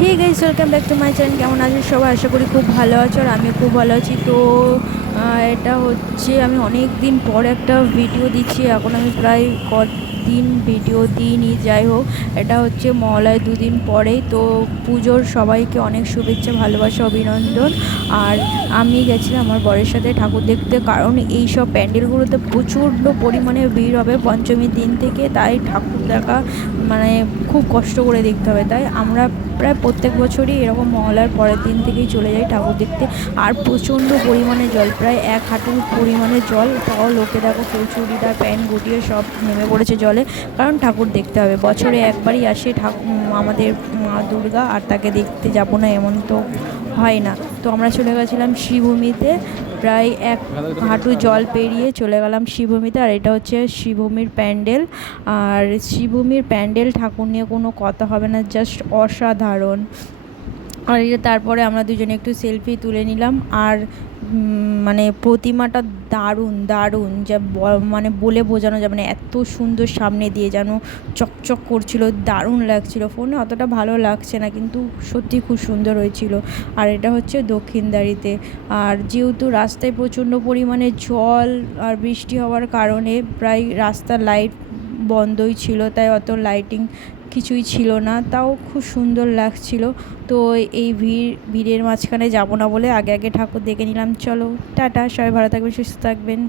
Hey guys, welcome back to my channel. কেমন আছেন সবাই? আশা করি খুব ভালো আছো, আর আমি খুব ভালো আছি। তো এটা হচ্ছে আমি অনেক দিন পর একটা ভিডিও দিচ্ছি। এখন আমি প্রায় কদিন ভিডিও দিইনি, যাই হোক। এটা হচ্ছে মহালয় দুদিন পরেই। তো পুজোর সবাইকে অনেক শুভেচ্ছা, ভালোবাসা, অভিনন্দন। আর আমি গেছিলাম আমার বরের সাথে ঠাকুর দেখতে, কারণ এই সব প্যান্ডেলগুলোতে প্রচণ্ড পরিমাণে ভিড় হবে পঞ্চমীর দিন থেকে। তাই ঠাকুর দেখা মানে খুব কষ্ট করে দেখতে হবে। তাই আমরা প্রায় প্রত্যেক বছরই এরকম মহালয়ার পরের দিন থেকেই চলে যাই ঠাকুর দেখতে। আর প্রচণ্ড পরিমাণে জল, প্রায় এক হাঁটু পরিমাণে জল। তাও লোকে দেখো কেউ চুড়িদার প্যান্ট গুটিয়ে সব নেমে পড়েছে জলে, কারণ ঠাকুর দেখতে হবে। বছরে একবারই আসে ঠাকুর, আমাদের মা দুর্গা, আর তাকে দেখতে যাব না এমন তো হয় না। তো আমরা চলে গেছিলাম শ্রীভূমিতে, প্রায় এক হাঁটু জল পেরিয়ে চলে গেলাম শ্রীভূমিতে। আর এটা হচ্ছে শ্রীভূমির প্যান্ডেল। আর শ্রীভূমির প্যান্ডেল ঠাকুর নিয়ে কোনো কথা হবে না, জাস্ট অসাধারণ। আর তারপরে আমরা দুজনে একটু সেলফি তুলে নিলাম। আর মানে প্রতিমাটা দারুণ দারুণ, যা মানে বলে বোঝানো যাবে না, এত সুন্দর। সামনে দিয়ে যেন চকচক করছিল, দারুণ লাগছিল। ফোনে অতটা ভালো লাগছে না, কিন্তু সত্যি খুব সুন্দর হয়েছিল। আর এটা হচ্ছে দক্ষিণদারিতে। আর যেহেতু রাস্তায় প্রচণ্ড পরিমাণে জল আর বৃষ্টি হওয়ার কারণে প্রায় রাস্তার লাইট বন্ধই ছিল, তাই অত লাইটিং কিছুই ছিল না, তাও খুব সুন্দর লাগছিল। তো এই ভিড়ের মাঝখানে যাব না বলে আগে আগে ঠাকুর দেখে নিলাম। চলো টাটা, সবাই ভালো থাকবেন, সুস্থ থাকবেন।